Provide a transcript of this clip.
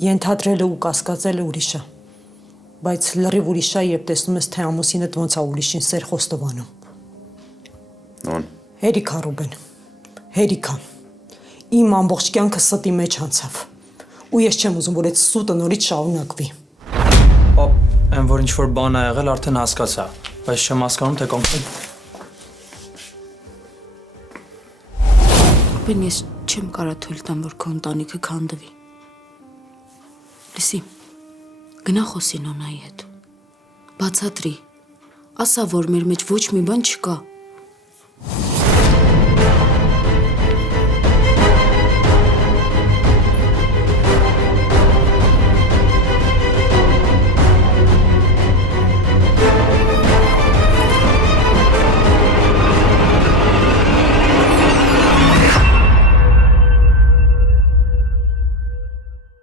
Ենթադրելը ու կասկածելը ուրիշը, բայց լրիվ ուրիշը, երբ տեսնում ես, թե ամուսինդ ոնց է ուրիշին սեր խոստովանում։ Նոն։ Հերիք ա, Ռուբեն, հերիք ա։ Իմ ամբողջ կյանքը ստի մեջ անցավ։ Ու ես չեմ ուզում, որ այդ սուտը նորից շարունակվի։ Այն որ ինչ-որ բան ա եղել, արդեն հասկացա, բայց չեմ հասկանում, թե կոնկրետ։ Ռուբեն, ես չեմ կարա թույլ տամ, որ քո ընտանիքը քանդվի։ Լսի, գնա խոսի Նոնայի հետ։ Բացատրի։ Ասա, որ մեր մեջ ոչ մի բան չկա։